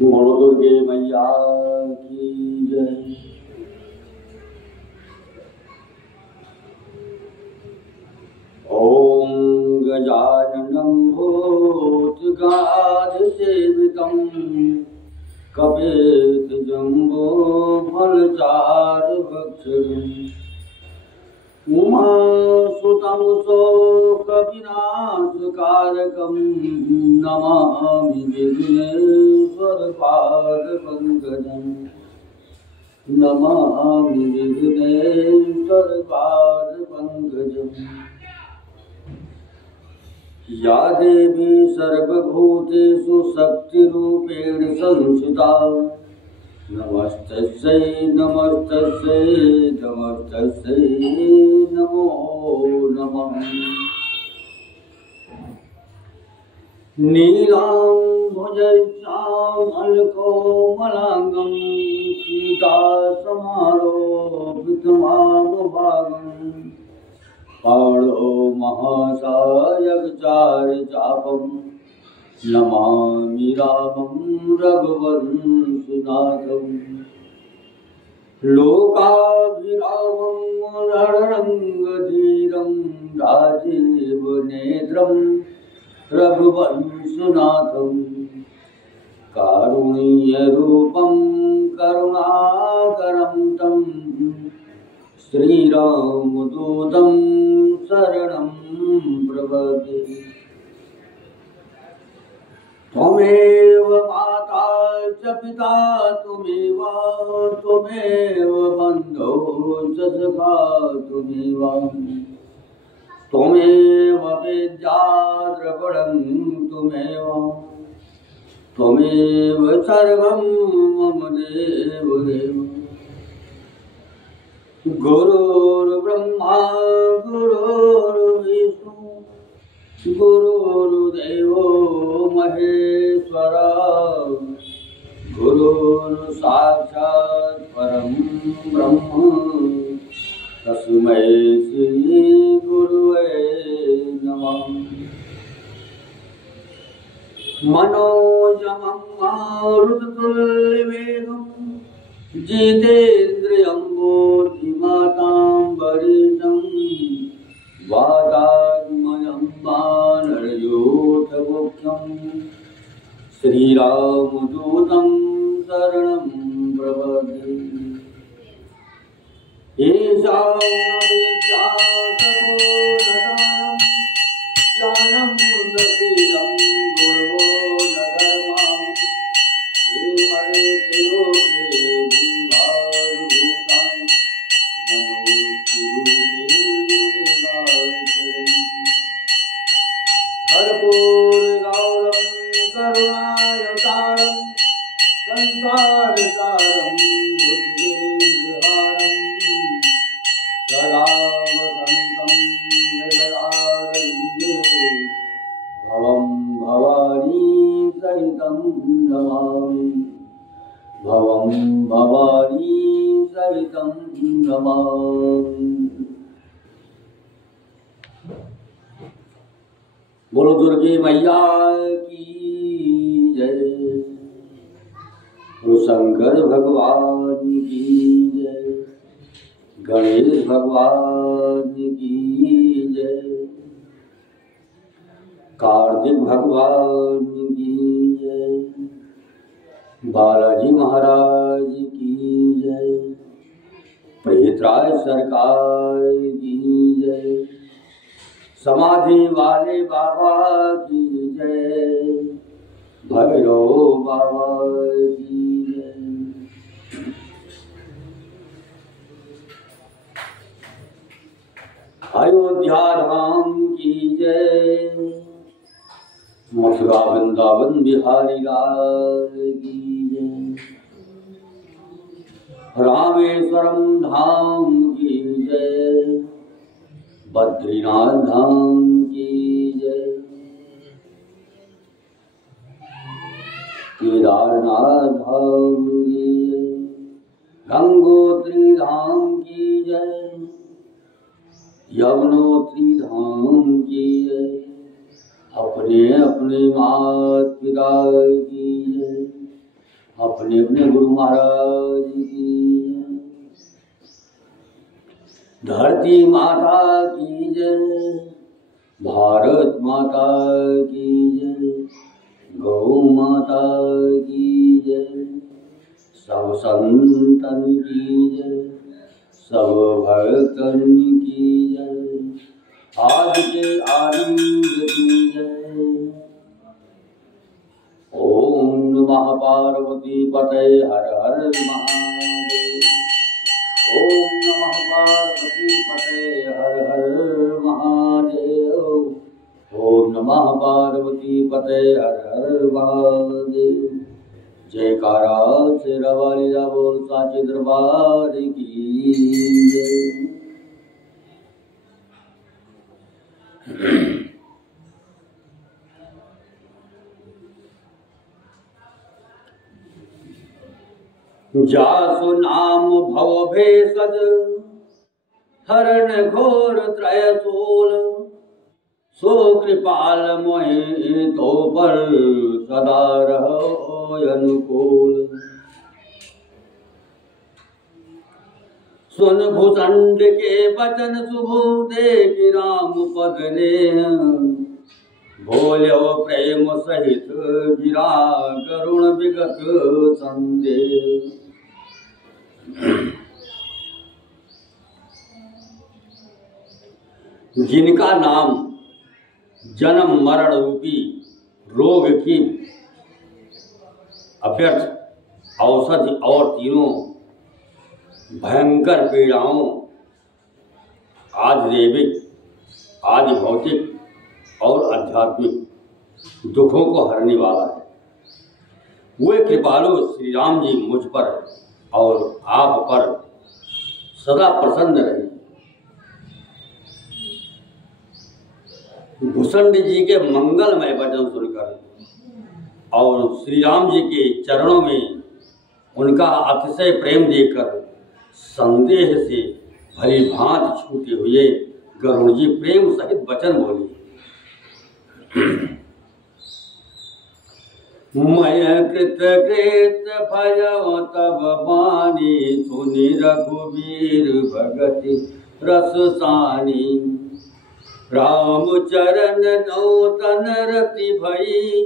बोलो दुर्गे मैया की जय। ओम गजाननं भूतगणाधिसेवितं कपितजम्बो फलचारुभक्षणम् उमासुतं शोकविनाशकारकं नमामि विघ्नेश्वरपादपङ्कजम् नमामि विघ्नेश्वरपादपङ्कजम्। या देवी सर्वभूतेषु शक्तिरूपेण संस्थिता नमस्तस्यै नमस्तस्यै नमस्तस्यै नमो नमः। नीलाम्भुजश्यामलकोमलाङ्गं सीतासमारोपितमामभागम् पाणो महासायकचारिचापं नमामि रामं रघुवंशनाथम्। लोकाभिरामं रणरङ्गधीरं राजीवनेत्रं रघुवंशनाथं कारुण्यरूपं करुणाकरं तं श्रीरामदूतं शरणं प्रपद्ये। त्वमेव माता च पिता त्वमेव त्वमेव बन्धो च सखा त्वमेव त्वमेव विद्या द्रविणं त्वमेव त्वमेव सर्वं मम देव देव। गुरुर्ब्रह्मा गुरुर्विष्णु गुरुर्देवो महेश्वरा गुरुर्साक्षात् परं ब्रह्म तस्मै श्री गुरुवे नमः। मनोजमं मारुततुल्यवेगं जितेन्द्रियं बुद्धिमतां वरिष्ठं वातात्मजं वानरयूथमुख्यं श्रीरामदूतं शरणं प्रपद्ये। येषां विद्यातपोधनं ज्ञानं नशीलं गुणवो न धर्मं ये मर्त्यलोके भूभारभूतां कर्पूरगौरं करुणावतारं संसारसारं बुद्धिविहारं सदा वसन्तं हृदयारविन्दे भवं भवानी सहितं नमामि भवं भवानी सहितं नमामि। बोलो दुर्गे मैया की जय। बोलो शंकर भगवान की जय। गणेश भगवान की जय। कार्तिक भगवान की जय। बालाजी महाराज की जय। प्रेतराज सरकार की जय। समाधि वाले बाबा की जय। भैरव बाबा की जय। अयोध्या धाम की जय। मथुरा वृंदावन बिहारी लाल की जय। रामेश्वरम धाम की जय। बद्रीनाथ धाम की जय। केदारनाथ धाम की जय। गंगोत्री धाम की जय। यमुनोत्री धाम की जय। अपने अपने मात पिता की जय। अपने अपने गुरु महाराज की। धरती माता की जय, भारत माता की जय, गौ माता की जय, सब संतन की जय, सब भक्तन की जय, आज के आनंद की जय। ओम नमः पार्वती पतये हर हर महादेव। ओम नमः पार्वती पतये हर हर महादेव। ओम नमः पार्वती पतये हर हर महादेव। जयकारा शेरा वाली बोल साचे दरबार की जय। जासु नाम भव भेषज हरण घोर त्रयशूल, सो कृपाल मोहि तो पर सदा रहो अनुकूल। सुन भूषंड के वचन शुभ देख राम पद ने, भोल्यो प्रेम सहित गिरा करुण विगत संदेह। जिनका नाम जन्म मरण रूपी रोग की अव्यर्थ औषधि और तीनों भयंकर पीड़ाओं आदि दैविक, आदि भौतिक और आध्यात्मिक दुखों को हरने वाला है, वे कृपालु श्री राम जी मुझ पर और आप पर सदा प्रसन्न रहे। भूषण जी के मंगलमय वचन सुनकर और श्री राम जी के चरणों में उनका अतिशय प्रेम देखकर संदेह से भली भांति छूटे हुए गरुड़ जी प्रेम सहित वचन बोले। मय कृत कृत भयौ तब बानी, सुनि रघुवीर भगति रस सानी। राम चरण नौतन रति भई,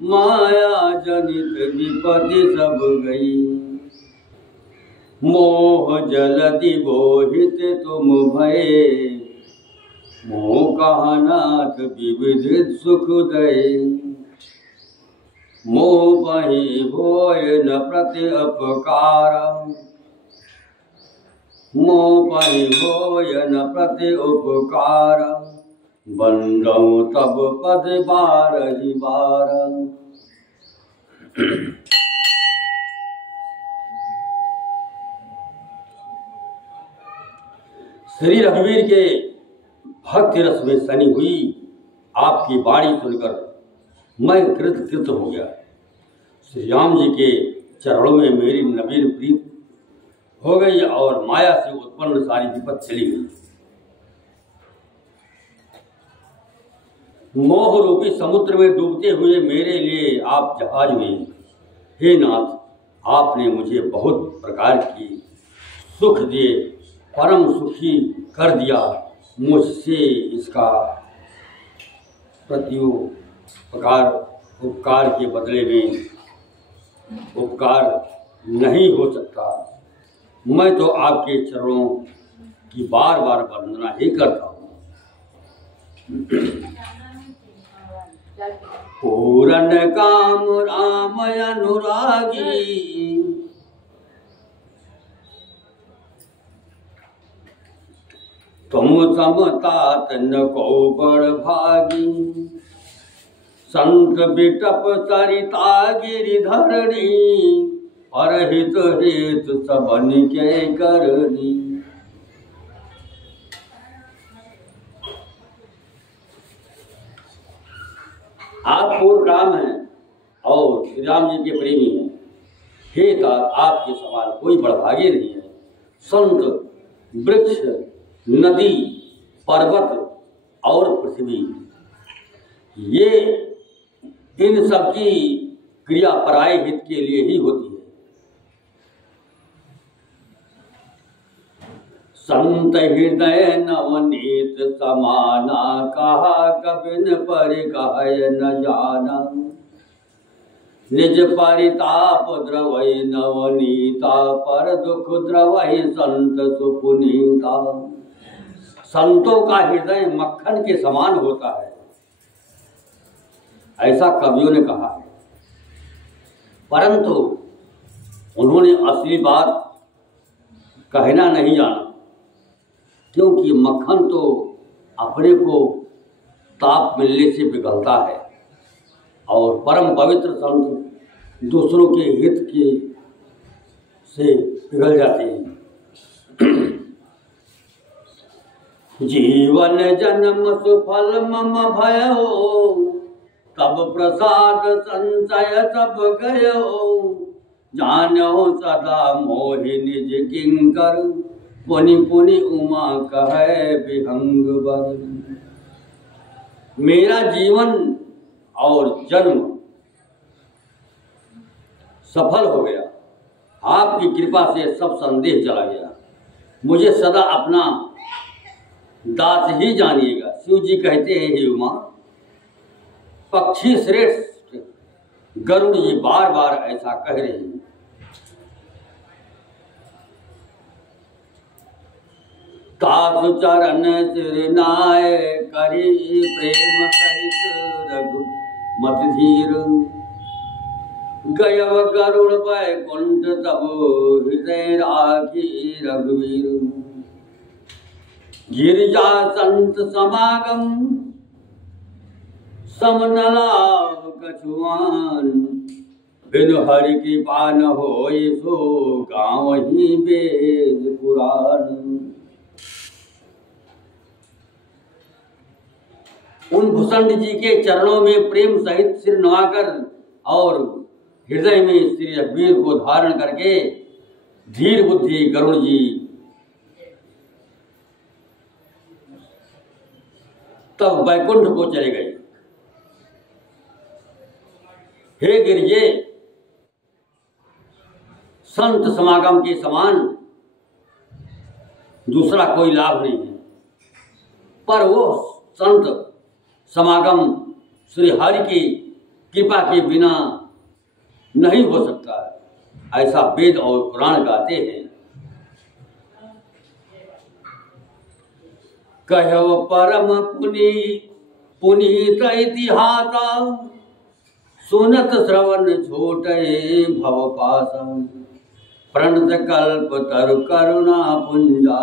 माया जनित विपत्ति सब गई। मोह जलधि बोहित तुम भये, मोह कहा नाथ विविध सुख दये। मोह बहि होय न प्रति अपकार, मोह बहि होय न प्रति उपकार। बंदौ तब पद बारहि बार। श्री रघुवीर के भक्ति रस में सनी हुई आपकी वाणी सुनकर मैं कृत हो गया। श्री राम जी के चरणों में मेरी नवीन प्रीत हो गई और माया से उत्पन्न सारी विपत्ति चली गई। मोह रूपी समुद्र में डूबते हुए मेरे लिए आप जहाज हुए। हे नाथ, आपने मुझे बहुत प्रकार की सुख दिए, परम सुखी कर दिया। मुझसे इसका उपकार के बदले में उपकार नहीं हो सकता। मैं तो आपके चरणों की बार बार वंदना ही करता हूँ। पूरन काम राम अनुरागी, तुम समतात न को बड़ भागी। संत बिटप सरिता गिरिधरणी, परहित हित सबन के करनी। आप पूर्ण राम हैं और श्री राम जी के प्रेमी हैं। हे तात, आपके समान कोई बड़भागी नहीं है। संत, वृक्ष, नदी, पर्वत और पृथ्वी, ये इन सब की क्रिया पराये हित के लिए ही होती है। संत हृदय नवनीत समाना, कहा कबिन पर कहे न जाना। निज परिताप द्रवै नवनीता, पर दुख द्रवै संत सुपुनीता। संतों का हृदय मक्खन के समान होता है, ऐसा कवियों ने कहा है। परंतु उन्होंने असली बात कहना नहीं जाना, क्योंकि मक्खन तो अपने को ताप मिलने से पिघलता है और परम पवित्र संत दूसरों के हित के से पिघल जाते हैं। जीवन जन्म सुफल मम भयो, तब प्रसाद संचय सब गयो। जानो सदा मोहि निज किंकर, पुनि पुनि उमा कहे विहंग बर। मेरा जीवन और जन्म सफल हो गया, आपकी कृपा से सब संदेह चला गया। मुझे सदा अपना दास ही जानिएगा। शिव जी कहते हैं, हे उमा, पक्षी श्रेष्ठ गरुड़ जी बार बार ऐसा कह रहे हैं। तासु चरण सिरनाय, करी प्रेम सहित रघुमति धीर। गयव गरुड़ बैकुंठ, तब हृदय राखी रघुवीर। गिरिजा संत समागम, समनलाभ कछुआन। बिनु हरि कृपा न होय, सो गावहीं वेद पुराण। उन भूषण जी के चरणों में प्रेम सहित सिर नवाकर और हृदय में श्री रघुवीर को धारण करके धीर बुद्धि गरुड़ जी तब वैकुंठ को चले गए। हे गिरिजे, संत समागम के समान दूसरा कोई लाभ नहीं है, पर वो संत समागम श्री हरि की कृपा के बिना नहीं हो सकता, ऐसा वेद और पुराण गाते हैं। कहो परम पुनीत इतिहासा, सुनत श्रवण छोटे भव पासा। प्रणत कल्प तरु करुणा पुंजा,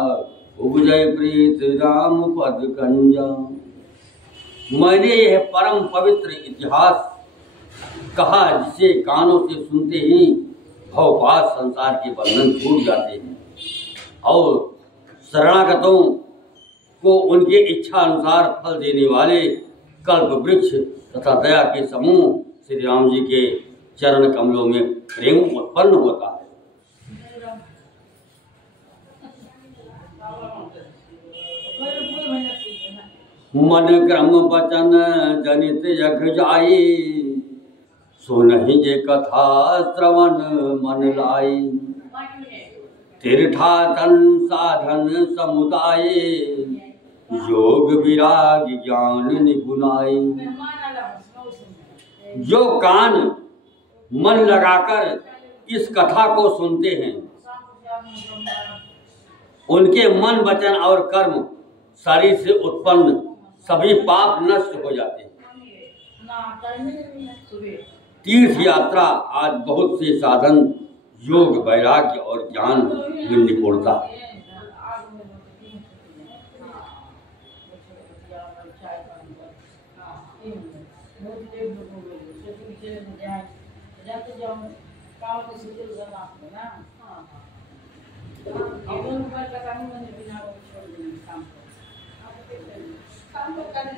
उपजय प्रीत राम पद कंजा। मैंने यह परम पवित्र इतिहास कहा, जिसे कानों से सुनते ही भवपाश संसार के बंधन छूट जाते हैं और शरणागतों को उनके इच्छा अनुसार फल देने वाले कल्प वृक्ष तथा दया के समूह श्री राम जी के चरण कमलों में प्रेम उत्पन्न होता है। मन क्रम वचन जनित यख जाई, सुनहि जे कथा श्रवण मन लाई। तीर्थाटन साधन समुदाय, योग विराग ज्ञान निपुणाई। जो कान मन लगाकर इस कथा को सुनते हैं, उनके मन वचन और कर्म शरीर से उत्पन्न सभी पाप नष्ट हो जाते हैं। तीर्थ यात्रा आज बहुत से साधन योग वैराग्य और ज्ञान में निपुणता।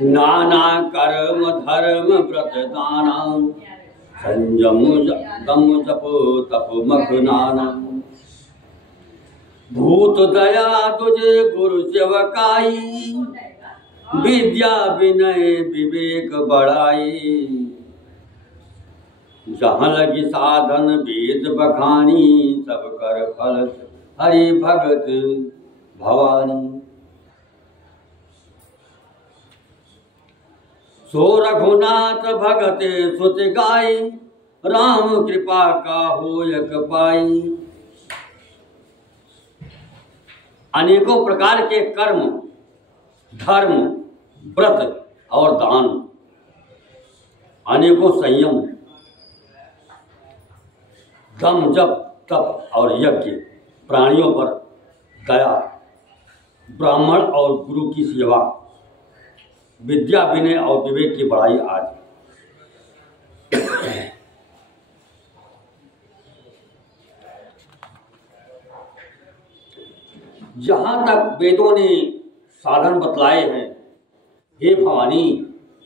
नाना कर्म धर्म व्रत दाना, संयम दम जप तप मख नाना। भूत दया तुझे गुरु सेवकाई, विद्या विनय विवेक बढ़ाई। जहाँ लगी साधन वेद बखानी, सब कर फल हरि भगत भवानी। सो रघुनाथ भगत सुत गाई, राम कृपा का होयक पाई। अनेकों प्रकार के कर्म, धर्म, व्रत और दान, अनेकों संयम, दम, जप, तप और यज्ञ, प्राणियों पर दया, ब्राह्मण और गुरु की सेवा, विद्या, विनय और विवेक की बढ़ाई आदि। जहां तक वेदों ने साधन बतलाए हैं, हे भवानी,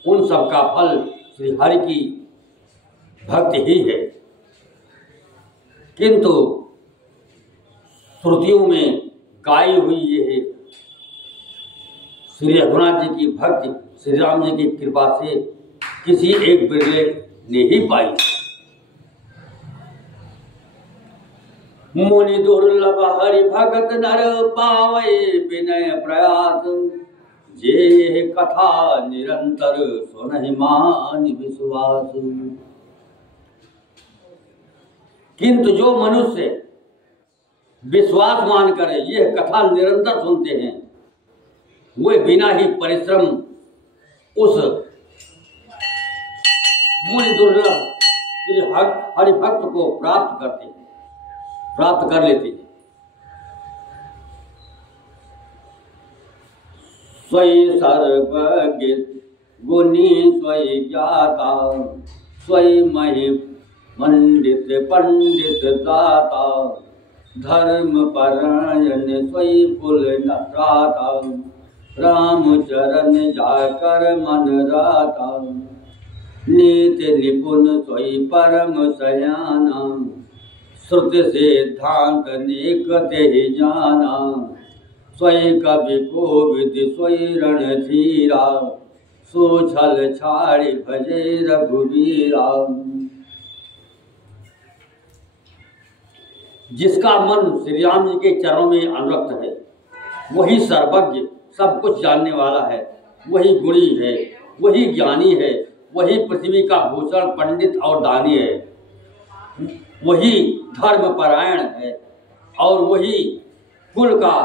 उन सब का फल श्री हरि की भक्ति ही है। किंतु श्रुतियों में गाई हुई ये श्री रघुनाथ जी की भक्ति श्री राम जी की कृपा से किसी एक बिरले ने ही पाई। मुनि दुर्लभ हरि भगत नर पावै, विनय प्रयास जे कथा निरंतर सुनहि मान विश्वास। किंतु जो मनुष्य विश्वास मानकर यह कथा निरंतर सुनते हैं, वे बिना ही परिश्रम उस मुनि दुर्लभ श्री हरिभक्त को प्राप्त करते हैं, प्राप्त कर लेते हैं। स्वयं सर्वज्ञ गुणी स्वयं ज्ञाता, स्वयं महि मंडित पंडित दाता, धर्म परायण स्वयं कुल त्राता, राम चरण जाकर मन राता, नीति निपुण स्वयं परम सयाना, श्रुति सिद्धांत नेक ते जाना, स्वयं कवि कोविद स्वयं रणधीरा, सोछल छाड़ी भजे रघुवीरा। जिसका मन श्री राम जी के चरणों में अनुरक्त है, वही सर्वज्ञ, सब कुछ जानने वाला है, वही गुणी है, वही ज्ञानी है, वही पृथ्वी का भूषण पंडित और दानी है, वही धर्म परायण है और वही कुल का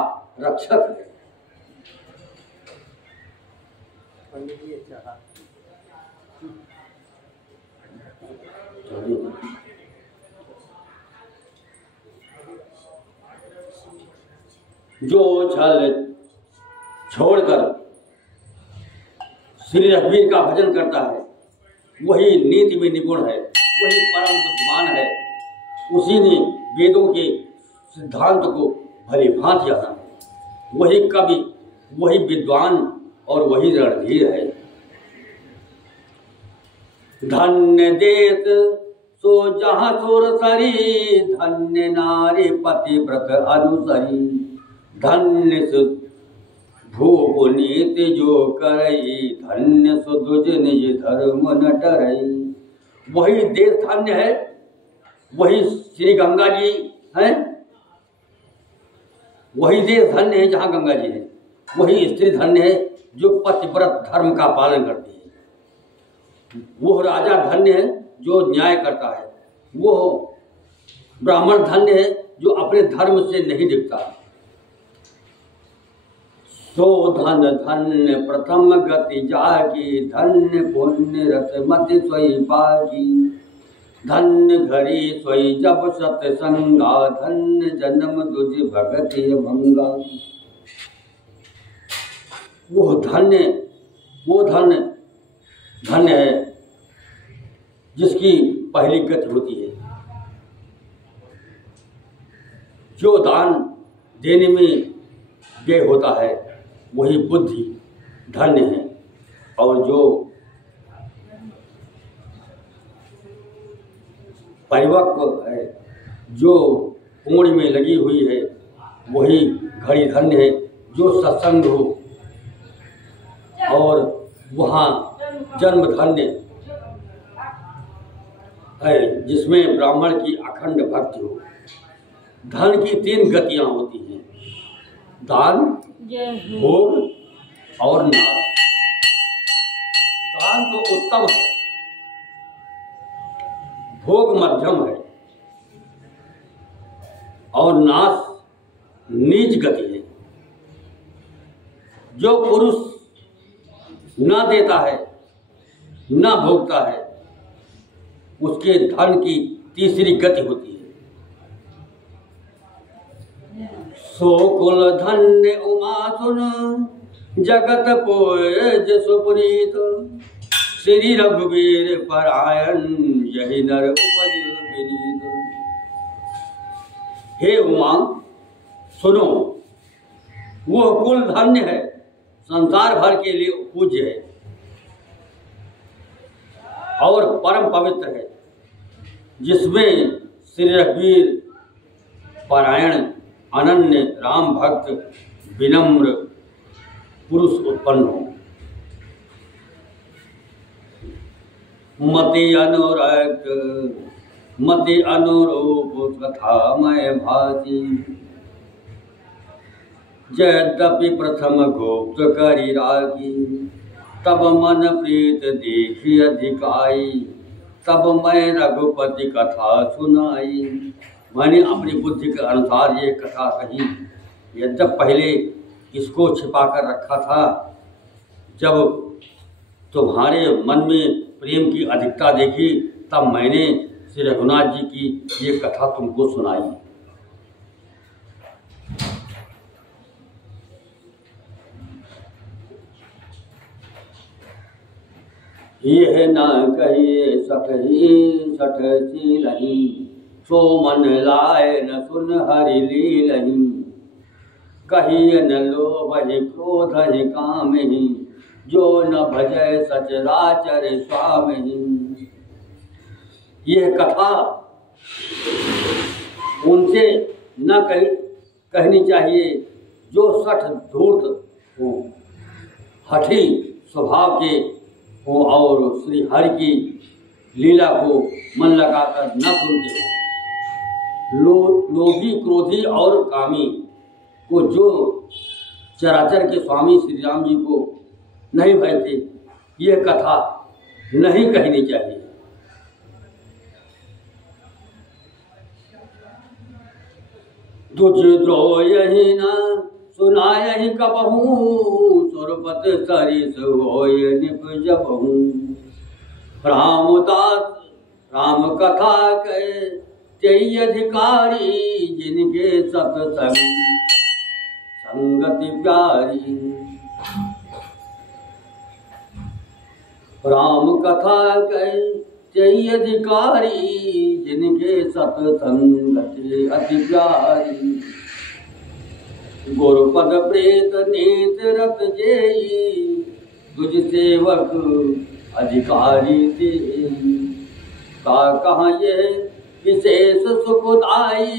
रक्षक है। जो छल छोड़कर श्री रघुवीर का भजन करता है, वही नीति में निपुण है, वही परम बुद्धिमान है, उसी ने वेदों के सिद्धांत को भली भांति जाना है, वही कवि, वही विद्वान और वही रणधीर है। धन्य देश सो जहाँ सुरसरी, धन्य नारी पतिव्रत अनुसरी, धन्य भूप नीति जो करई, धन्य सुदुज निज धर्म न डरई। वही देश धन्य है, वही श्री गंगा जी हैं, वही देश धन्य है जहाँ गंगा जी है, वही स्त्री धन्य है जो पतिव्रत धर्म का पालन करती है, वो राजा धन्य है जो न्याय करता है, वो ब्राह्मण धन्य है जो अपने धर्म से नहीं दिखता। तो धन धन्य प्रथम गति जागी, धन्य पुण्य रत मति सोई पागी, धन्य घड़ी सोई जब सत्संगा, धन्य जन्म तुझ भगति भंगा। वो धन्य धन्य है जिसकी पहली गति होती है। जो दान देने में व्यय होता है वही बुद्धि धन्य है, और जो परिपक्व है, जो पूर्ण में लगी हुई है, वही घड़ी धन्य है। जो सत्संग हो और वहाँ जन्म धन्य, है जिसमें ब्राह्मण की अखंड भक्ति हो। धन की 3 गतियां होती हैं, दान, भोग और नाश। दान तो उत्तम है, भोग मध्यम है और नाश नीच गति है। जो पुरुष न देता है न भोगता है उसके धन की तीसरी गति होती है। सो कुल धन्य उमा सुन जगत पोय जसु पुनीत, श्री रघुवीर परायण यही नर उपज विनीत। हे उमा सुनो, वो कुल धन्य है, संसार भर के लिए पूज्य है और परम पवित्र है, जिसमें श्री रघुवीर परायण अनन्य राम भक्त विनम्र पुरुष उत्पन्न हो। मति अनुरूप कथा मैं भाती, यद्यपि प्रथम गुप्त करी रागी, तब मन प्रीत देखी अधिकाई, तब मैं रघुपति कथा सुनाई। मैंने अपनी बुद्धि के अनुसार ये कथा कही। यद्यप पहले इसको छिपा कर रखा था, जब तुम्हारे मन में प्रेम की अधिकता देखी तब मैंने श्री रघुनाथ जी की ये कथा तुमको सुनाई। यह न कहिए सठ सीलही, सो मन लाए न सुन हरि लीलही, कहिए न लोभ ही क्रोध ही काम ही, जो न भजय सचराचर स्वामी। यह कथा उनसे न कहनी चाहिए जो सठ धूर्त हो, हठी स्वभाव के हो और श्री हरि की लीला को मन लगाकर न सुनते हो। लोभी क्रोधी और कामी को जो चराचर के स्वामी श्री राम जी को नहीं भजते, यह कथा नहीं कहनी चाहिए। तुझ यही न सुनायहि कबहू, सुरपत सरिस होय निपजबहू। रामदास राम कथा कहे तेई अधिकारी, जिनके सत्संग संगति प्यारी। राम कथा कहे तेई अधिकारी, जिनके सत्संगति अति प्यारी। गुरुपद प्रेत नीत रत जेई, तुझ सेवक अधिकारी दे। का कहाँ ये विशेष सुखदाई,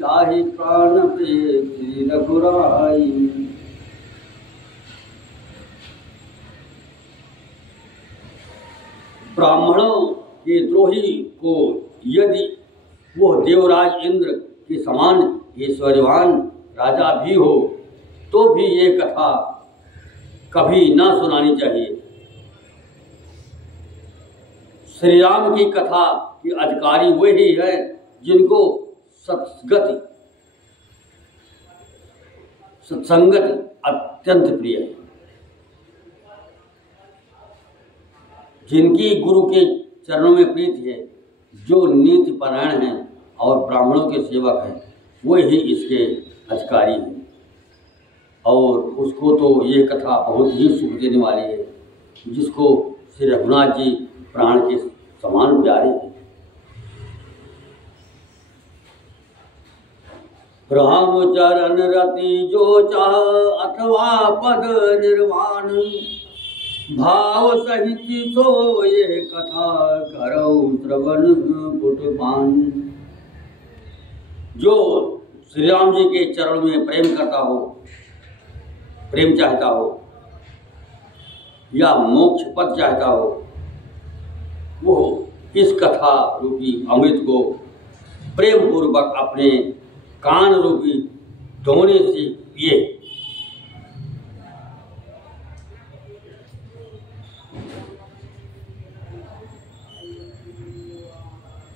जाहि प्राण पे श्री रघुराई। ब्राह्मणों के द्रोही को यदि वो देवराज इंद्र के समान ऐश्वर्यवान राजा भी हो तो भी ये कथा कभी ना सुनानी चाहिए। श्री राम की कथा के अधिकारी वही है जिनको सत्संगति अत्यंत प्रिय है, जिनकी गुरु के चरणों में प्रीति है, जो नीति परायण हैं और ब्राह्मणों के सेवक हैं, वही इसके अधिकारी हैं। और उसको तो ये कथा बहुत ही सुख देने वाली है, जिसको श्री रघुनाथ जी प्राण के समान प्यारे हैं। राम चरण रति जो चाह, अथवा पद निर्वाण, भाव सहित सो ये कथा करौ श्रवण पुटपान। जो श्री राम जी के चरण में प्रेम करता हो, प्रेम चाहता हो या मोक्ष पद चाहता हो, वो इस कथा रूपी अमृत को प्रेम पूर्वक अपने कान रूपी दोने से पिए।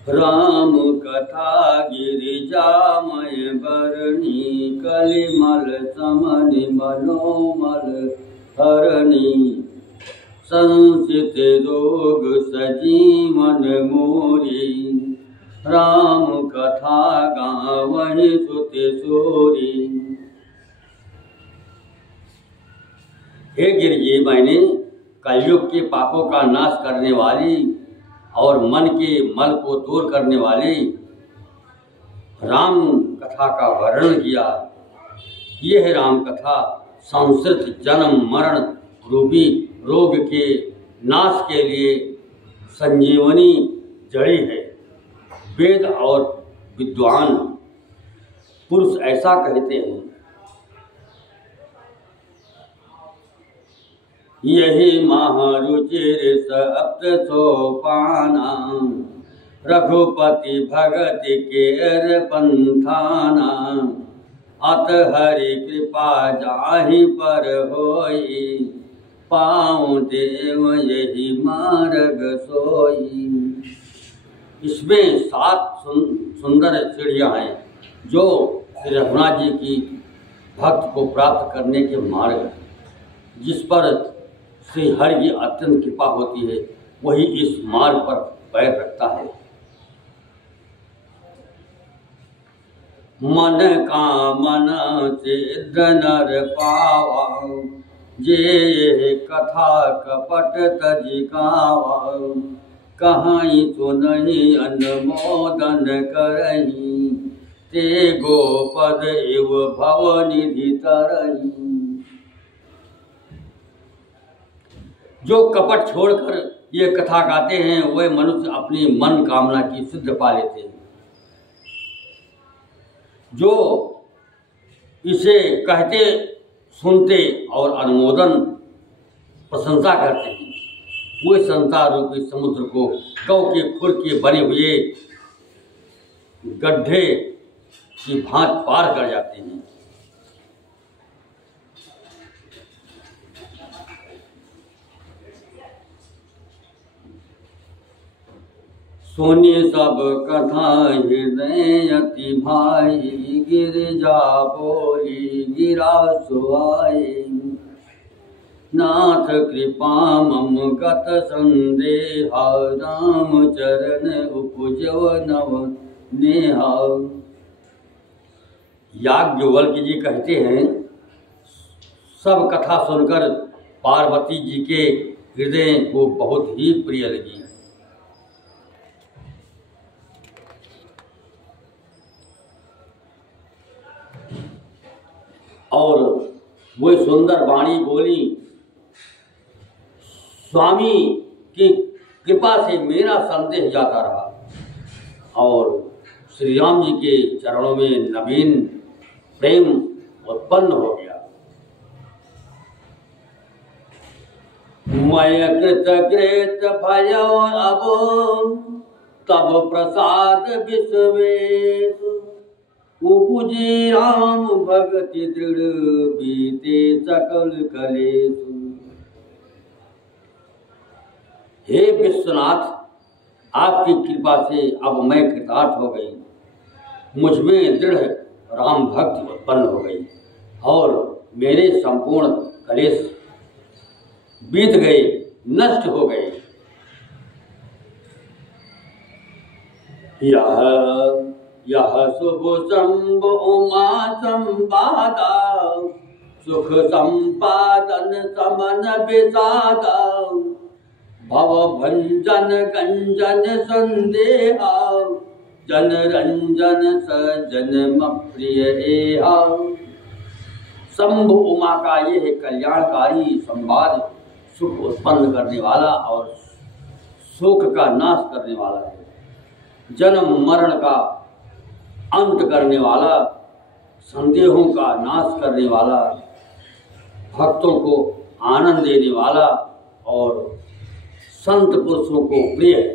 राम कथा गिरिजामय बरनी कलिमल समन मनोमल हरणी संसित रोग सजीवन मोरी राम कथा गावहि सुत सोरी। हे गिरिजे, मैंने कलयुग के पापों का नाश करने वाली और मन के मल को दूर करने वाली राम कथा का वर्णन किया। यह राम कथा संस्कृत जन्म मरण रूपी रोग के नाश के लिए संजीवनी जड़ी है। वेद और विद्वान पुरुष ऐसा कहते हैं, यही महारुचिर सप्त सोपाना रघुपति भगत के पंथाना अत हरि कृपा जाहि पर होई पाऊं देव यही मार्ग सोई। इसमें 7 सुंदर सीढ़ियाँ हैं जो श्री रघुनाथ जी की भक्त को प्राप्त करने के मार्ग हैं, जिस पर श्री हरि की अत्यंत कृपा होती है, वही इस मार्ग पर पैर रखता है। मन कामना सिद्ध नर पावा जे कथा कपट तजिकावा कहीं सुनहि अनुमोदन करही ते गोपद एव भवनिधि तरही। जो कपट छोड़कर ये कथा गाते हैं वे मनुष्य अपनी मन कामना की सिद्ध पा लेते हैं। जो इसे कहते सुनते और अनुमोदन प्रशंसा करते हैं वे संसार रूपी समुद्र को गौ के खुर के बने हुए गड्ढे की भांति पार कर जाते हैं। सुनि सब कथा हृदय अति भाई गिरिजा बोली गिरा सुहाई नाथ कृपा मम गत संदेहा राम चरण उपजव नव नेहा। याज्ञवल्क्य जी कहते हैं, सब कथा सुनकर पार्वती जी के हृदय को बहुत ही प्रिय लगी। और वो सुंदर वाणी बोली, स्वामी की कृपा से मेरा संदेह जाता रहा और श्री राम जी के चरणों में नवीन प्रेम उत्पन्न हो गया। मैं कृतकृत भयो अब तब प्रसाद विश्वेश उपजे राम भगति दृढ़ बीते सकल कलेश। हे विश्वनाथ, आपकी कृपा से अब मैं कृतार्थ हो गई, मुझ में दृढ़ राम भक्ति उत्पन्न हो गई और मेरे संपूर्ण कलेश बीत गए, नष्ट हो गए। यह शुभ शंभ उमा संवादा सुख संपादन समन विषादा भव भंजन गंजन संदेहा जन रंजन सजन प्रिय एहा। शंभ उमा का यह कल्याणकारी संवाद सुख उत्पन्न करने वाला और शोक का नाश करने वाला है, जन्म मरण का अंत करने वाला, संदेहों का नाश करने वाला, भक्तों को आनंद देने वाला और संत पुरुषों को प्रिय है।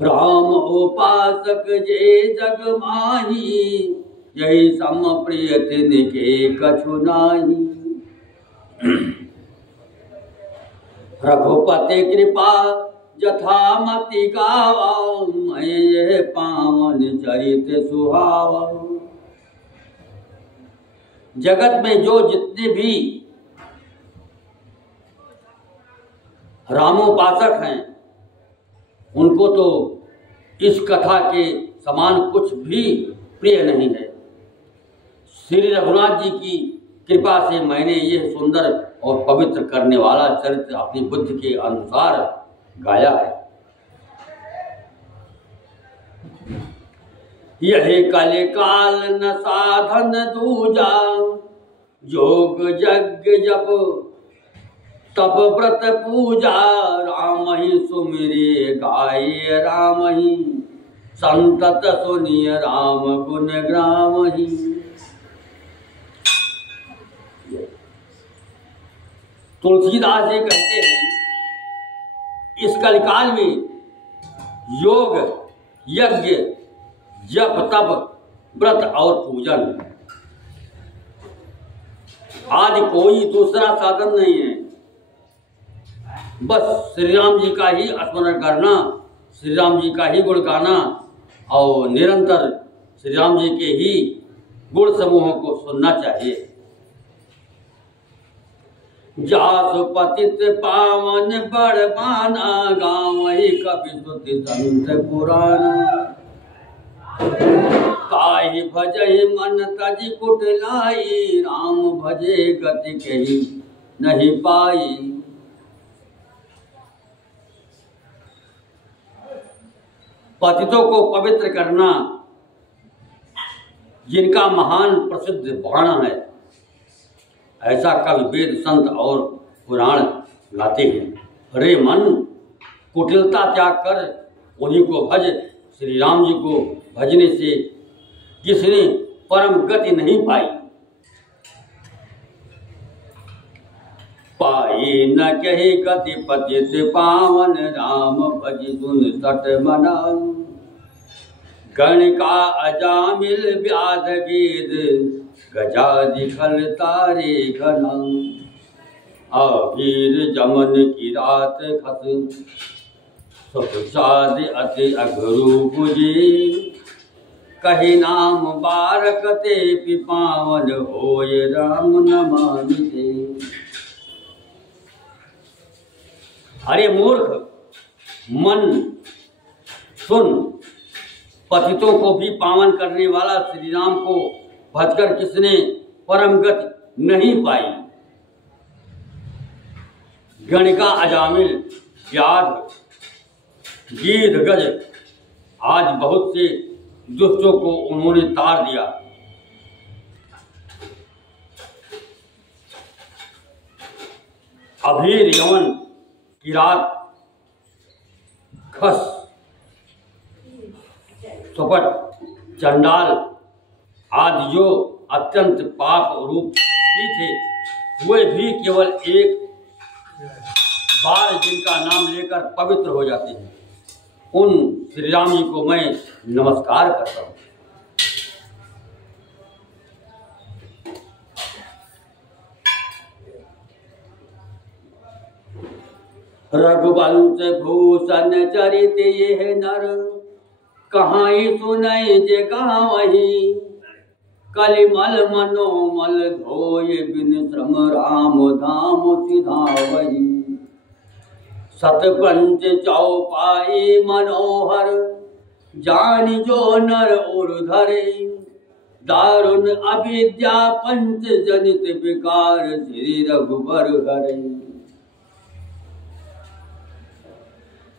राम उपासक जे जग माही, यही सम प्रिय तिनके कछु नाही। रघुपति कृपा जथामति गावा, मैं ये पावन चरित सुहावा। जगत में जो जितने भी रामोपासक हैं, उनको तो इस कथा के समान कुछ भी प्रिय नहीं है। श्री रघुनाथ जी की कृपा से मैंने यह सुंदर और पवित्र करने वाला चरित्र अपनी बुद्धि के अनुसार गाया है। यह कल काल न साधन दूजा, योग यज्ञ जप तप व्रत पूजा। राम ही सुमिरे गाये राम ही, संतत सुनिय राम गुण ग्राम ही। तुलसीदास जी कहते हैं, इस कलिकाल में योग यज्ञ जप तप व्रत और पूजन आदि कोई दूसरा साधन नहीं है। बस श्री राम जी का ही स्मरण करना, श्री राम जी का ही गुण गाना और निरंतर श्री राम जी के ही गुण समूहों को सुनना चाहिए। जासु पतित पावन बड़बाना, गाँव ही कवि सुति संत पुराना। काहि भजहि मन तज कुटलाई, राम भजे गति कही नहीं पाई। पतितों को पवित्र करना जिनका महान प्रसिद्ध बाणा है, ऐसा कवि वेद संत और पुराण गाते हैं। रे मन, कुटिलता त्याग कर उन्हीं को भज। श्री राम जी को भजने से किसने परम गति नहीं पाई। पाई न कहे गति पतित पावन, राम भज सुन सट मनाऊ। गण का अजामिल व्याध गीत, गजादि खल तारे घना। अभीर जमन की रात खस, सुखसाद अति अघरू बुझे। कही नाम बारकते पिपावन, होय राम न मानिते। अरे मूर्ख मन, सुन, पतितों को भी पावन करने वाला श्री राम को भजकर किसने परम गति नहीं पाई। गणिका अजामिल व्याध गीध गज, आज बहुत से दुष्टों को उन्होंने तार दिया। अभीर यमन किरात खस सुपट चंडाल आदि जो अत्यंत पाप रूप ही थे, वे भी केवल एक बार जिनका नाम लेकर पवित्र हो जाते हैं, उन श्री राम जी को मैं नमस्कार करता हूँ। रघुवंश भूषण चरित यह नर, कहाँ सुनय जे गावही। कलिमल मनोमल धोय बिन श्रम, राम धाम सिधावही। सतपंच चौपाई मनोहर, जान जो नर उर्धरे। दारुण अविद्या पंच जनित विकार, श्री रघुबर हरे।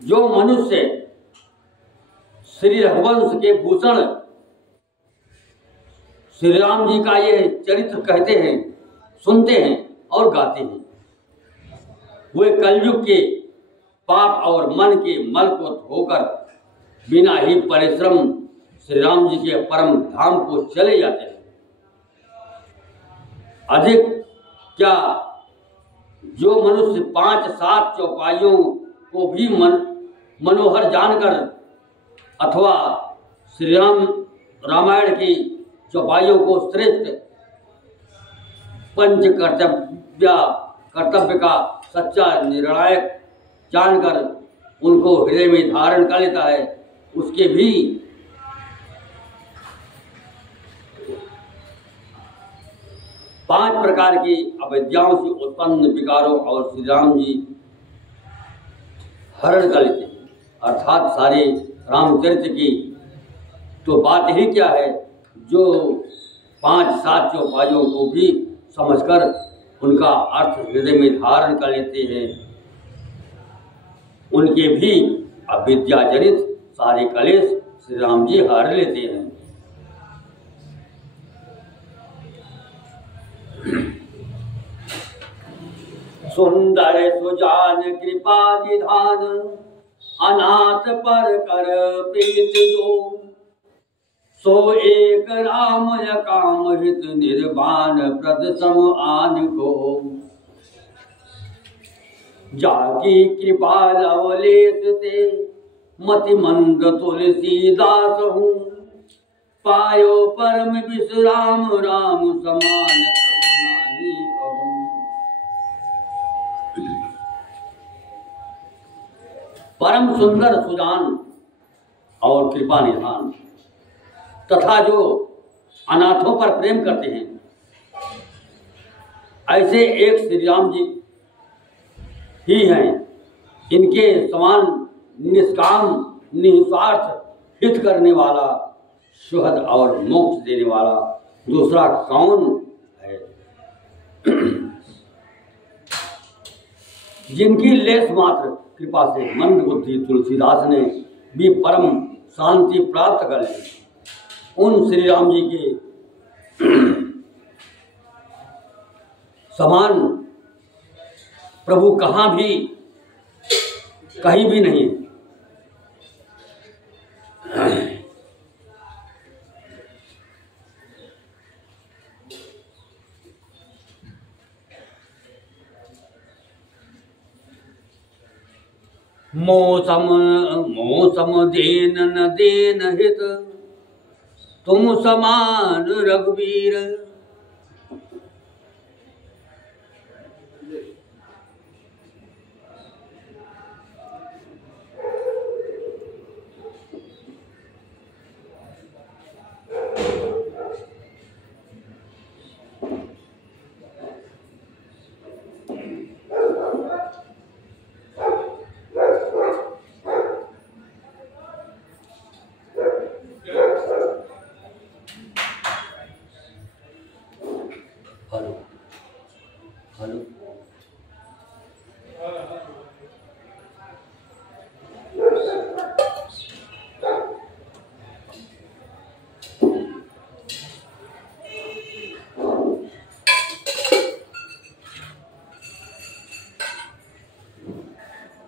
जो मनुष्य श्री रघुवंश के भूषण श्री राम जी का ये चरित्र कहते हैं, सुनते हैं और गाते हैं, वे कलयुग के पाप और मन के मल को धोकर बिना ही परिश्रम श्री राम जी के परम धाम को चले जाते हैं। अधिक क्या, जो मनुष्य 5-7 चौपाइयों को भी मनोहर जानकर अथवा श्री रामायण की चौपाइयों को श्रेष्ठ पंच कर्तव्य का सच्चा निर्णायक जानकर उनको हृदय में धारण कर लेता है, उसके भी पांच प्रकार की अविद्याओं से उत्पन्न विकारों और श्री राम जी हरण कर लेते हैं। अर्थात सारे रामचरित्र की तो बात ही क्या है, जो 5-7 चौपाइयों को भी समझकर उनका अर्थ हृदय में धारण कर लेते हैं, उनके भी अविद्या जनित सारे कलेश श्री राम जी हर लेते हैं। सुंदर सुजान कृपा निधान अनाथ पर कर प्रीत जो, सो एक राम काम हित निर्वाण प्रद सम आन को। जाकी कृपा लवलेश ते मति मंद तुलसीदास हूँ, पायो परम विश्राम राम समान नहीं कहूँ। परम सुंदर सुजान और कृपा निधान तथा जो अनाथों पर प्रेम करते हैं, ऐसे एक श्री राम जी ही हैं। इनके समान निष्काम निस्वार्थ हित करने वाला, सुहद और मोक्ष देने वाला दूसरा कौन है। जिनकी लेस मात्र कृपा से मंद बुद्धि तुलसीदास ने भी परम शांति प्राप्त कर ली, उन श्री राम जी के समान प्रभु कहाँ भी कहीं भी नहीं। मौसम देन न देन हित, तुम समान रघुवीर।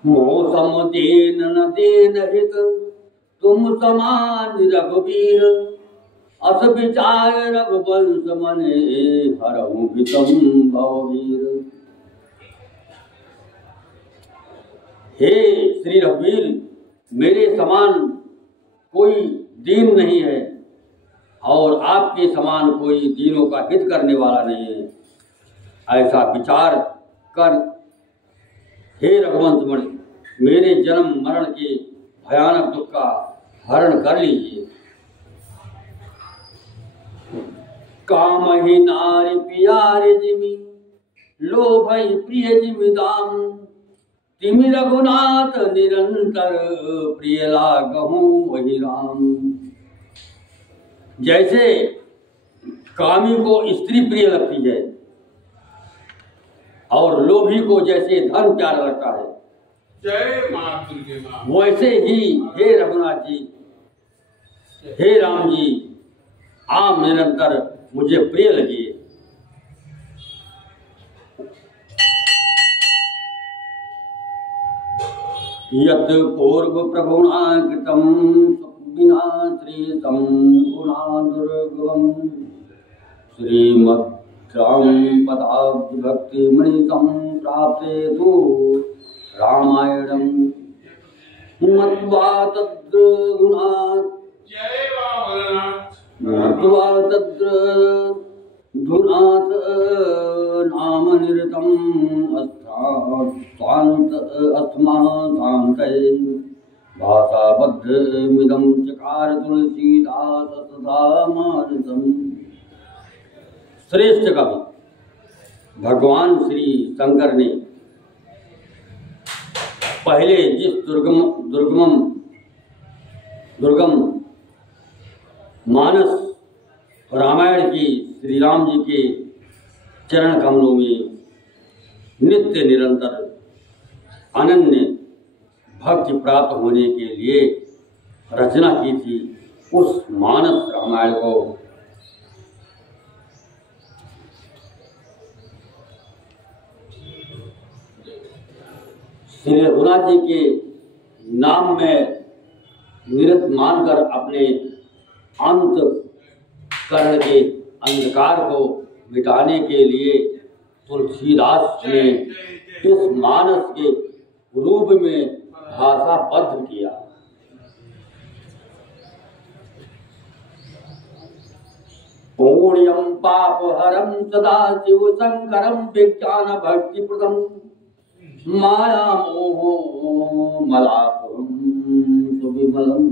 मौसम देन न देन हित, तुम समान रघुवीर। अस विचार रघुवंश मने, हरहु विषम भववीर। हे श्री रघुवीर, मेरे समान कोई दीन नहीं है और आपके समान कोई दीनों का हित करने वाला नहीं है। ऐसा विचार कर हे रघुवंश मणि, मेरे जन्म मरण के भयानक दुख का हरण कर लीजिए। काम ही नारी प्यारे जिमि, लोभ ही प्रिय जिमि दाम। तिमि रघुनाथ निरंतर, प्रिय लागहु वही राम। जैसे कामी को स्त्री प्रिय लगती है और लोभी को जैसे धन प्यारा लगता है, जय मां दुर्गे मां, वैसे ही हे रघुनाथ जी, हे राम जी, आप निरंतर मुझे प्रिय लगिए। यत पूर्व प्रभुणा कृतं विना श्रीतं गुणा दुर्गम। श्रीमद् राम पदाब्ज भक्ति मणि संप्राप्ते तु रामायणं मत्वा तत्र गुणात् जय बाबा मत्वा तत्र धुनात् नाम निरतम् अस्मासान्तये भाषाबद्धमिदं चकार तुलसीदास तथा मानसम्। श्रेष्ठ कवि भगवान श्री शंकर ने पहले जिस दुर्गम मानस रामायण की श्री राम जी के चरण कमलों में नित्य निरंतर अनन्य भक्ति प्राप्त होने के लिए रचना की थी, उस मानस रामायण को श्री रघुनाथ जी के नाम में निरत मानकर अपने अंत कर्ण के अंधकार को मिटाने के लिए तुलसीदास ने इस मानस के रूप में भाषाबद्ध किया। पुण्यम पापहरम सदा शिव शंकरम विज्ञान भक्ति प्रदम माया मोह मलापम सुविमलम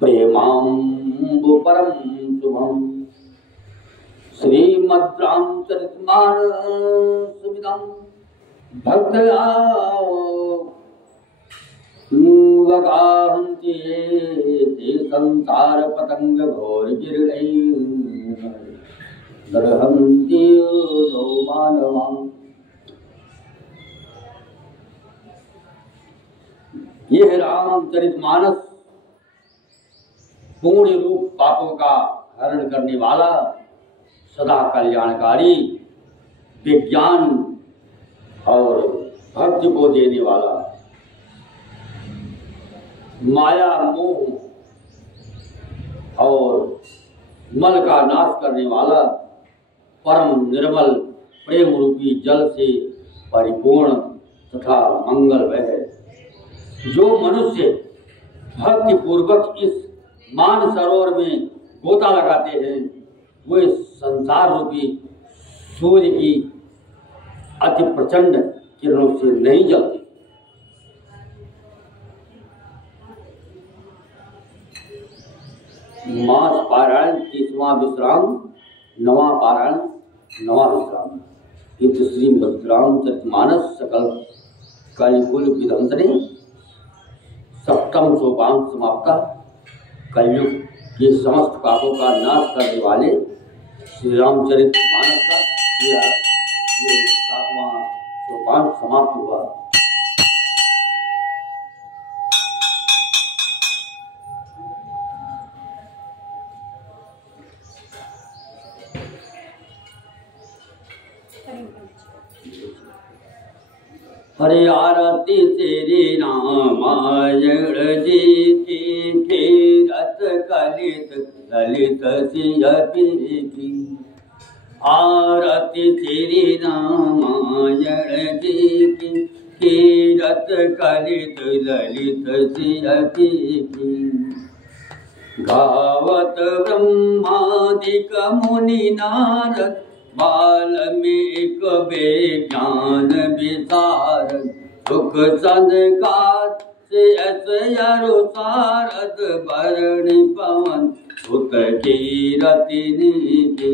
प्रेमाम्बु परम शुभम श्रीमद् रामचरितमानसमिदं भक्त्या वगाहन्ति ते संसार पतंग घोर गिरिणैः दर्हन्ति यो मानवान्। यह रामचरितमानस पूर्ण रूप पापों का हरण करने वाला, सदा कल्याणकारी, विज्ञान और भक्ति को देने वाला, माया मोह और मल का नाश करने वाला, परम निर्मल प्रेम रूपी जल से परिपूर्ण तथा मंगलमय है। जो मनुष्य भक्ति पूर्वक इस मान सरोवर में गोता लगाते हैं, वो इस संसार रूपी सूर्य की अति प्रचंड किरणों से नहीं जलते। मास पारायण 30वां विश्राम, 9वां पारायण 9वां विश्राम। इत श्रीमद् रामचरितमानस सकल कलिकुल विध्वंसने 7वां सोपान समाप्ता। कलयुग के समस्त पापों का नाश करने वाले श्री रामचरित मानस का ये 7वां सोपान समाप्त हुआ। हरे आरती तेरी रामायण जी की कीरत कलित ललित सिंहपी की। आरती तेरी रामायण जी की कीरत कलित ललित सिंहपी की। गावत ब्रह्मादिक मुनि नारद वाल्मीक विज्ञान विशारद। सुख सदकात से सारद भरणी पवन सुत कीरति नीति।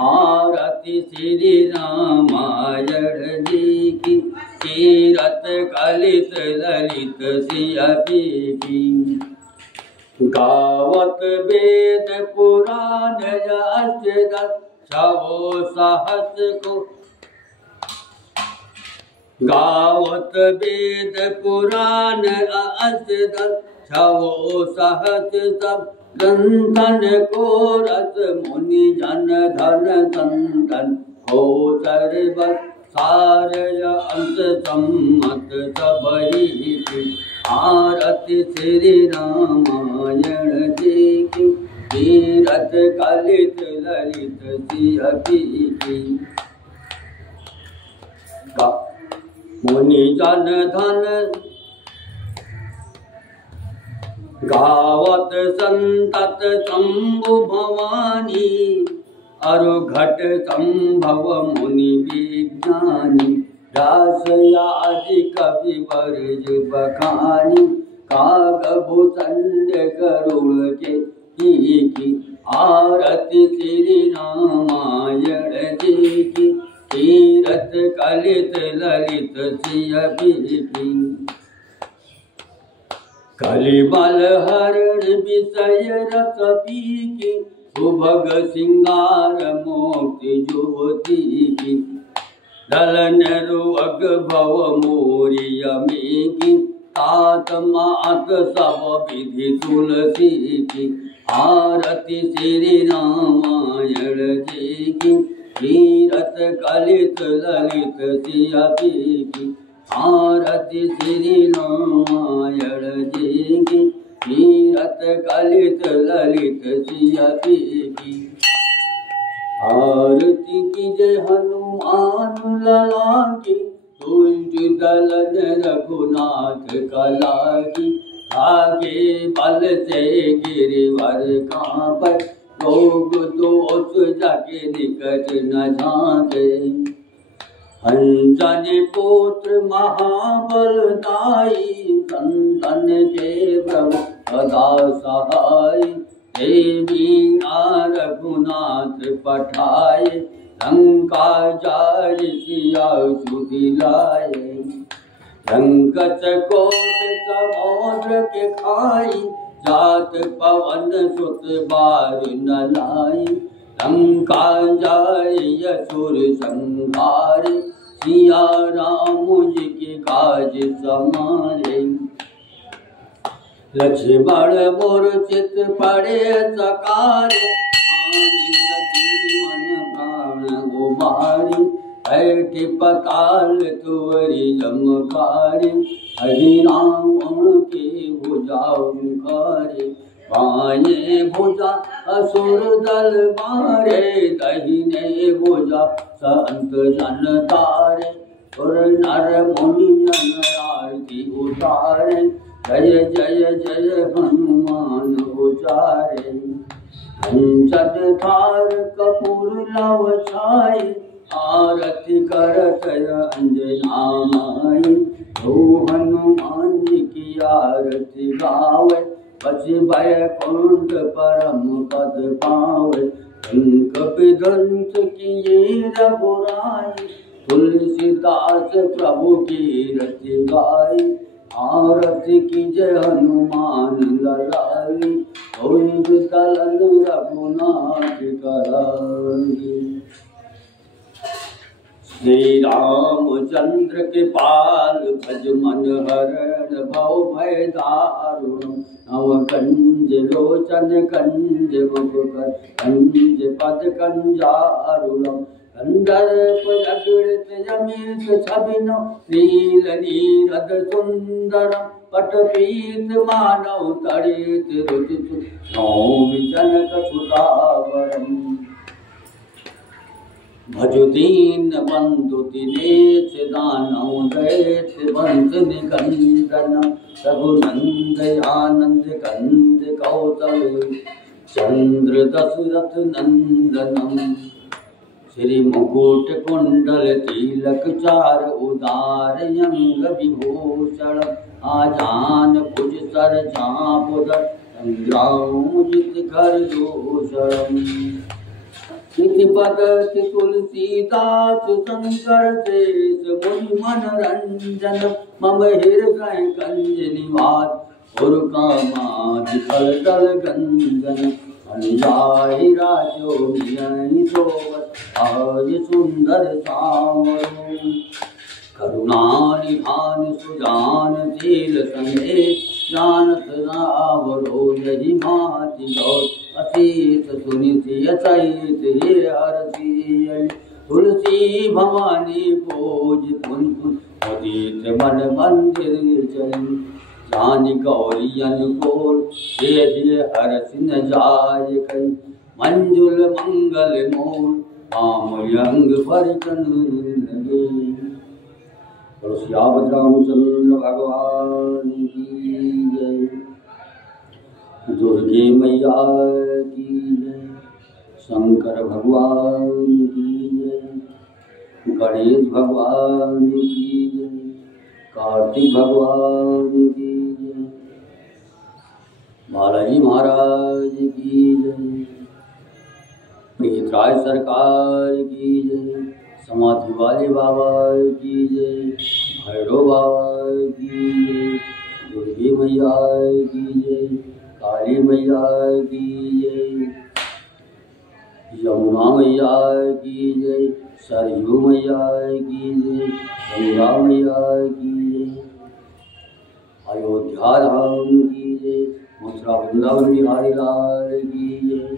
आरती श्री रामायण जी की कीरत कलित ललित सिंहपी की। गावत वेद पुराण अष्टदश छवो सहस को। गावत वेद पुराण अष्टदश छवो सहस सब। गंधन को रस मुनि जन धन संतन हो सर्वत। सारय अंत सम्मत सबही। आरती श्री रामायण जी की कीरत कलित ललित सिंहपी की। मुनि जन धन गावत संतत शंभु भवानी, अरु घट संभव मुनि विज्ञानी। व्यास आदि कवि वर्ज बखानी, काग भूचंड गरुड़ के की। आरती श्री रामायण जी की, तीरथ कलित ललित सिय की। कलिबल हरण विषय रस पीकी, सुभग सिंगार मोक्ति जुवती की। दलन रुअग भव मोरिय मेकी, तात मात सब विधि तुलसी की। आरती श्री रामायण जी की, तीरथ कलित ललित सिय की। आरती श्री रामायण जी की, तीरथ कलित ललित सिय की। आरती की जय हनुमान लला की, तुलसी दलन रघुनाथ कला की। आगे बल से गिरिवर कांपै, लोग दोष जाके निकट न झांके। अंजनी पुत्र महाबलदाई, संतन के प्रभु सदा सहाय। देवी रघुनाथ पठाए, लंका जारि सिया सुधि लाए। संकट कोट समुद्र के खाई, जात पवन सुत बार न लाई। लंका जाय असुर संहारे, सिया राम जी के काज समारे। लक्ष्मण मूर्छित पड़े सकारे, आनि सजीवन प्राण उबारी। ऐठि पताल तुअरि जमकारे, हरि राम के भुजा उखारे। बाएं भुजा असुर दल मारे, दाहिने भुजा संत जन तारे। और नर मुनि जन आरती उतारे, जय जय जय हनुमान उचारे। कंचन थार कपूर लव छाई, आरती करत अंजना माई। हो हनुमान की आरती गावे, बचि बैकुंठ परम पद पावे। अंक विदंत किए रघुराई, तुलसीदास प्रभु की रति गाई। आरती की जय हनुमान ललाई, होई दलन रघुनाथ कराई। श्री रामचंद्र के पाल भज मन हरण, भव भय दारुण। नव कंज लोचन कंज मुखकर, कंज पद कंजारुणम। कंदर्प जगृत यमित छबिनो, नील नीरद सुंदरम। पटपीत मानव तड़ित रुचित, नौमि जनक सुतावरम। भजुदीन बंधु दिनेश दानव, दैत्य वंश निकंदन। रघुनंद आनंद कंद कौशल, चंद्र दशरथ नंदनम। श्री मुकुट कुंडल तिलक चार, उदार अंग विभूषण। आजान भुज सर चापुदर, संग्रामुजित कर दूषणम। इति बदति तुलसीदास शंकर शेष, मुनि मनरंजन। मम हृदय कंज निवास, उर कामादि फल दल गंजन। अनुजाहि राजो मिलहि सोवत, आज सुंदर सामरो। करुणा निधान सुजान शील संदेश, जानत रावरो यही भांति गौर। असीत सुनिति अचैत हे हरषि, तुलसी भवानी पूज पुन पुन। उदित मन मंदिर चली, जानि गौरियन कोल। जय जय हरषि न जाय कई, मंजुल मंगल मोल। पामयंग परिकन लगे, बोलो सियावत रामचंद्र भगवान की जय। दुर्गे मैया की जय। शंकर भगवान की जय। गणेश भगवान की जय। कार्तिक भगवान की जय। बालाजी महाराज की जय। प्रीतराज सरकार की जय। समाधि वाले बाबा की जय। भैरव बाबा की जय। दुर्गे मैया की जय। काली मैया की जय। यमुना मैया की जय। सरयू मैया की जय। गंगा मैया की जय। अयोध्या धाम की जय। मथुरा वृंदावन बिहारी लाल की जय।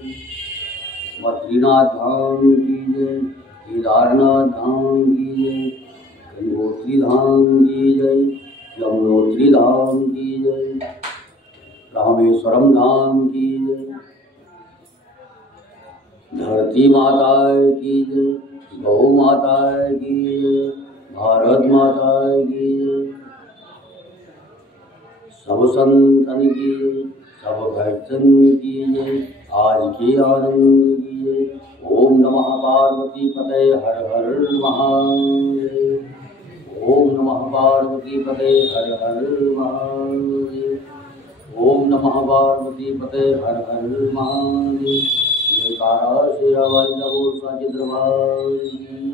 बद्रीनाथ धाम की जय। केदारनाथ धाम की जय। गंगोत्री धाम की जय। यमुनोत्री धाम की जय। रामेश्वरम धाम की जय। धरती माता की जय। गौ माता की जय। भारत माता की जय। सब संतन की जय। सब भक्तन की जय। आज के आनंद की जय। ओम नमः पार्वती पते हर हर महादेव। ओम नमः पार्वती पते हर हर महादेव। ओम नमः पार्वती पते हर हर महादेव। जयकारा से हवाई दबो साजिद दरबार की